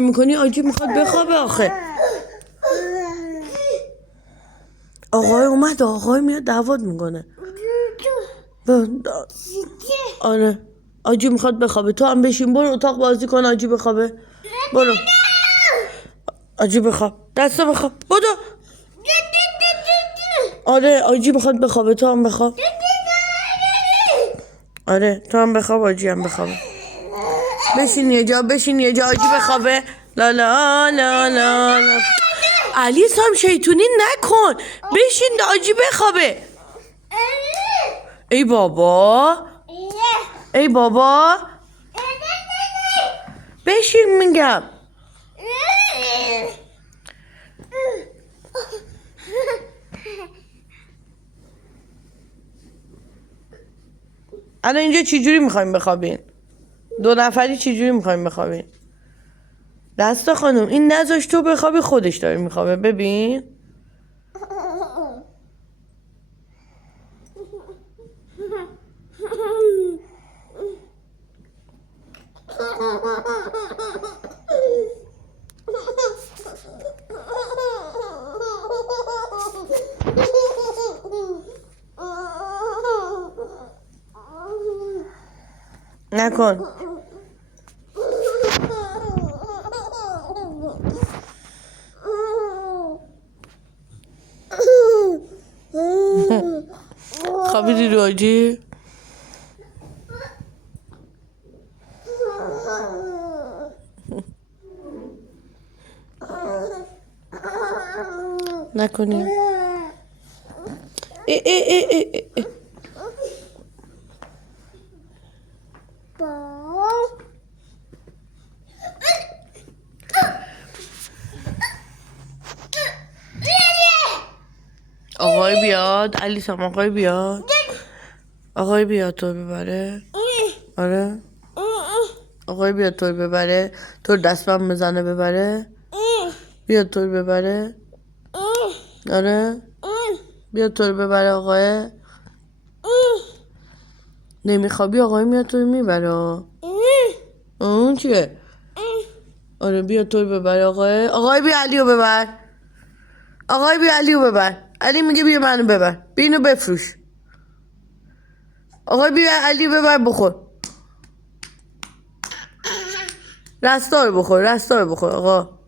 کار میکنی؟ آجی میخواد بخوابه آخه. آقای اومد، آقای میاد دعوت میکنه. آره آجی میخواد بخوابه. تو هم بشین برو اتاق بازی کن. آجی بخوابه. برو آجی بخواب. دستا بخواب. بدو. آره آجی میخواد بخوابه. تو هم بخواب. آره تو هم بخواب. آجی هم بخوابه. بشین یه جا، بشین یه جا. آجی بخوابه. لا لا لا لا لا. علی سام شیطونی نکن. بشین آجی بخوابه. ای بابا، ای بابا بشین میگم. الان اینجا چجوری میخوایم بخوابین؟ 2 نفری چجوری میخوایم بخوابین؟ دستا خانم این نذاش تو بخوابی، خودش داره میخوابه. ببین نکن. خوابیدی رو آجی؟ نکنی. ای ای ای ای ای. آقای بیاد. علی سام آقای بیاد. آقای بیاد تو ببره. آره آقای بیاد تو ببره. تو دستم بزنه ببره. بیاد تو ببره. آره بیاد تو ببره. آقای نمیخوابی آقای میاد تو میبره. اون چیه؟ آره بیاد تو ببره. آقای بیا علیو ببر. آقای بیا علیو ببر. علی میگه بیا منو ببر. بیا اینو بفروش. آقای بیا علیو ببر بخور. رستا رو بخور. رستا رو بخور آقا.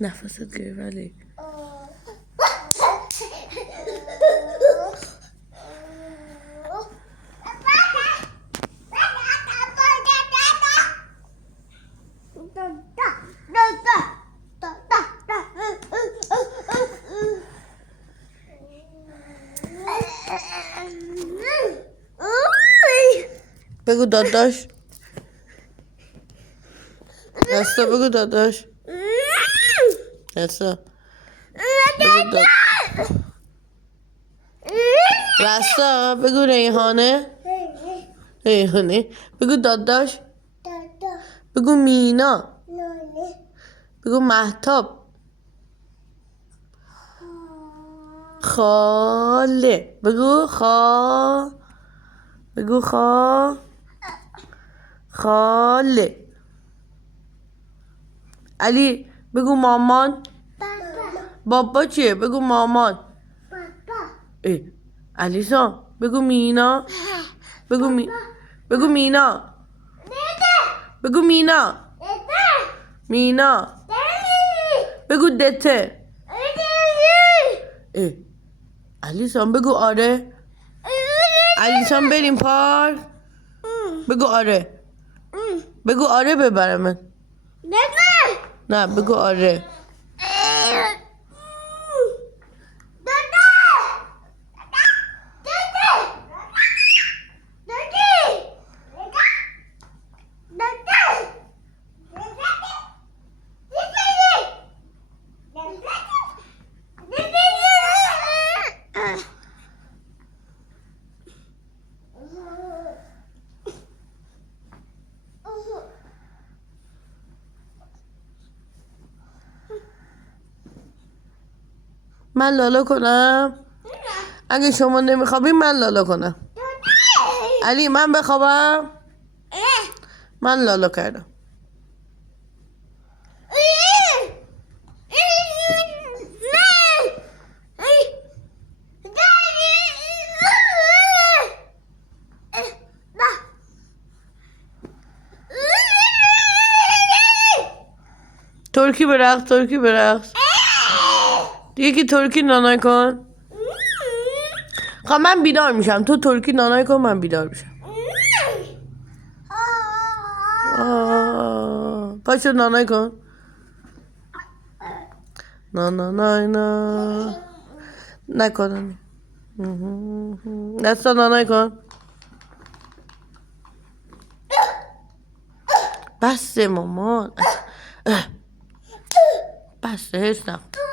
نفست گیر ولی بگو داداش. راستا بگو داداش. راستا بگو داداش. راستا بگو ریحانه. ریحانه بگو داداش. بگو مینا. بگو مهتاب. خاله بگو بگو خاله. علی بگو مامان. بابا چیه؟ بگو مامان. علیسا بگو مینا. بگو مینا. بگو مینا. مینا بگو دته. علیسان بگو آره. علیسان بریم پارک. بگو آره. بگو آره ببرم. نه بگو آره. من لالا کنم؟ اگه شما نمیخوابین من لالا کنم. علی من بخوابم؟ من لالا کردم. ترکی برقص، ترکی برقص. یکی ترکی نانای کن. خب من بیدار میشم، تو ترکی نانای کن، من بیدار میشم. پاشو نانای کن. نه نه نه نه نکن. دستا نانای کن. بسه مامان، بسه هرس نکن.